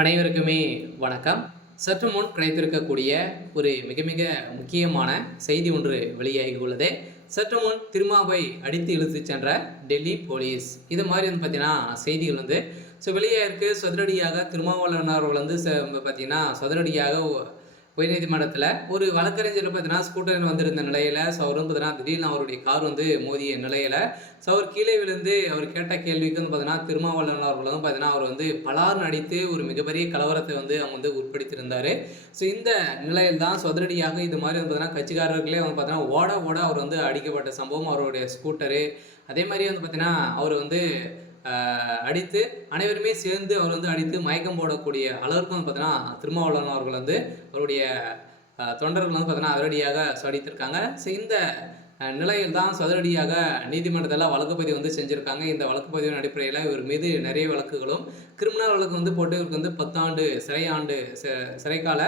அனைவருக்குமே வணக்கம். சற்று முன் கிடைத்திருக்கக்கூடிய ஒரு மிக மிக முக்கியமான செய்தி ஒன்று வெளியாகி உள்ளது. சற்று முன் திருமாவை அடித்து இழுத்துச் சென்ற டெல்லி போலீஸ். இது மாதிரி பார்த்தீங்கன்னா செய்திகள் வெளியாயிருக்கு. சதுரடியாக திருமாவளவன் அவர்கள் பார்த்தீங்கன்னா சதுரடியாக உயர்நீதிமன்றத்தில் ஒரு வழக்கறிஞர் பார்த்தீங்கன்னா ஸ்கூட்டரில் வந்திருந்த நிலையில் அவர் பார்த்தீங்கன்னா திடீர்னு அவருடைய கார் மோதிய நிலையில் அவர் கீழே விழுந்து அவர் கேட்ட கேள்விக்கு பார்த்தீங்கன்னா திருமாவளவன் அவர்கள் பார்த்தீங்கன்னா அவர் பலார்னு அடித்து ஒரு மிகப்பெரிய கலவரத்தை அவங்க உட்படுத்தியிருந்தார். ஸோ இந்த நிலையில் தான் சதுரடியாக இது மாதிரி பார்த்தீங்கன்னா கட்சிக்காரர்களே பார்த்தீங்கன்னா ஓட ஓட அவர் அடிக்கப்பட்ட சம்பவம். அவருடைய ஸ்கூட்டரு அதே மாதிரி பார்த்தீங்கன்னா அவர் அடித்து அனைவருமே சேர்ந்து அவர் அடித்து மயக்கம் போடக்கூடிய அளவிற்கு பார்த்தீங்கன்னா திருமாவளவன் அவர்கள் அவருடைய தொண்டர்கள் பார்த்தீங்கன்னா அதிரடியாக அடித்திருக்காங்க. ஸோ இந்த நிலையில் தான் சதுரடியாக நீதிமன்றத்தில் வழக்குப்பதிவு செஞ்சுருக்காங்க. இந்த வழக்குப்பதிவின் அடிப்படையில் இவர் மீது நிறைய வழக்குகளும் கிரிமினல் வழக்கு போட்டு இவருக்கு 10 ஆண்டு சிறைக்கால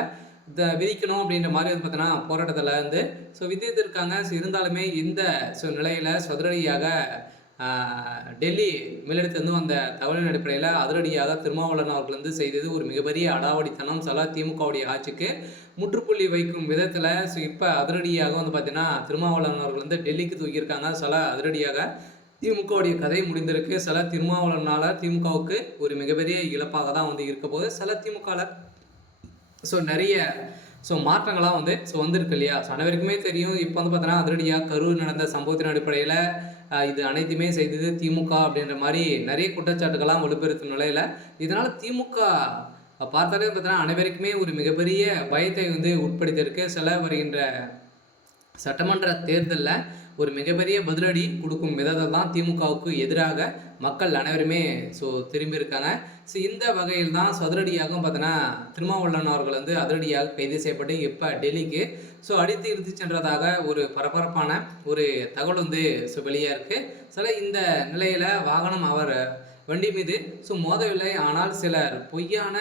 விதிக்கணும் அப்படின்ற மாதிரி பார்த்தீங்கன்னா போராட்டத்தில் விதித்திருக்காங்க. ஸோ இருந்தாலுமே இந்த நிலையில் சதுரடியாக டெல்லி மேலிடத்து வந்த தகவலின் அடிப்படையில் அதிரடியாக திருமாவளவன் அவர்கள் செய்தது ஒரு மிகப்பெரிய அடாவடித்தனம். திமுகவுடைய ஆட்சிக்கு முற்றுப்புள்ளி வைக்கும் விதத்தில் இப்போ அதிரடியாக பார்த்தீங்கன்னா திருமாவளவன் அவர்கள் டெல்லிக்கு தூக்கியிருக்காங்க. அதிரடியாக திமுகவுடைய கதை முடிந்திருக்கு. திருமாவளவனால திமுகவுக்கு ஒரு மிகப்பெரிய இழப்பாக தான் இருக்க போது. திமுகவில் நிறைய மாற்றங்களாக வந்திருக்கு இல்லையா? அனைவருக்குமே தெரியும். இப்போ பார்த்தீங்கன்னா அதிரடியாக கரூர் நடந்த சம்பவத்தின் அடிப்படையில் இது அனைத்துமே செய்தது திமுக அப்படின்ற மாதிரி நிறைய குற்றச்சாட்டுகள்லாம் வலுப்பெறுத்தும் நிலையில் இதனால் திமுக பார்த்தாலே பார்த்தீங்கன்னா அனைவருக்குமே ஒரு மிகப்பெரிய பயத்தை உட்படுத்தியிருக்கு. வருகின்ற சட்டமன்ற தேர்தலில் ஒரு மிகப்பெரிய பதிலடி கொடுக்கும் விதத்தில் தான் திமுகவுக்கு எதிராக மக்கள் அனைவருமே திரும்பியிருக்காங்க. இந்த வகையில் தான் சதுரடியாக பார்த்தீங்கன்னா திருமாவளவன் அவர்கள் அதிரடியாக கைது செய்யப்பட்டு இப்போ டெல்லிக்கு அடித்து இழுத்து சென்றதாக ஒரு பரபரப்பான ஒரு தகவல் வெளியாக இருக்குது. இந்த நிலையில் வாகனம் அவர் வண்டி மீது மோதவில்லை, ஆனால் சிலர் பொய்யான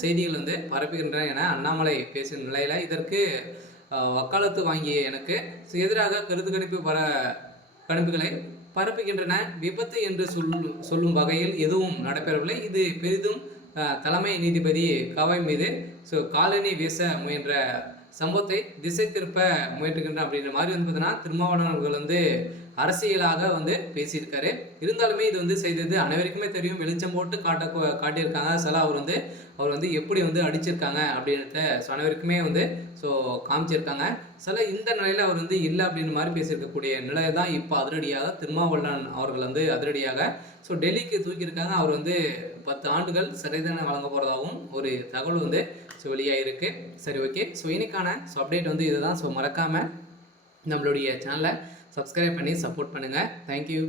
செய்திகள் பரப்புகின்றன என அண்ணாமலை பேசும் நிலையில் இதற்கு வக்காலத்து வாங்கிய எனக்கு எதிராக கருத்து கணிப்புகளை பரப்புகின்றன. விபத்து என்று சொல்லும் வகையில் எதுவும் நடைபெறவில்லை. இது பெரிதும் தலைமை நீதிபதி கவை மீது காலனி வீச முயன்ற சம்பவத்தை திசை திருப்ப முயற்றுகின்றன அப்படின்ற மாதிரி பார்த்தீங்கன்னா திருமாவளவன் அவர்கள் அரசியலாக பேசியிருக்காரு. இருந்தாலுமே இது செய்தது அனைவருக்குமே தெரியும். வெளிச்சம் போட்டு காட்டியிருக்காங்க. அவர் எப்படி அடிச்சிருக்காங்க அப்படின்றத அனைவருக்குமே காமிச்சிருக்காங்க. இந்த நிலையில் அவர் இல்லை அப்படின்ற மாதிரி பேசியிருக்கக்கூடிய நிலையை தான் இப்போ அதிரடியாக திருமாவளவன் அவர்கள் அதிரடியாக டெல்லிக்கு தூக்கியிருக்காங்க. அவர் 10 ஆண்டுகள் சிறை தண்டனை வழங்க போகிறதாகவும் ஒரு தகவல் வெளியாக இருக்கு. சரி, ஓகே. இன்னைக்கான அப்டேட் இதுதான். மறக்காமல் நம்மளுடைய சேனலை சப்ஸ்கிரைப் பண்ணி சப்போர்ட் பண்ணுங்கள். தேங்க்யூ.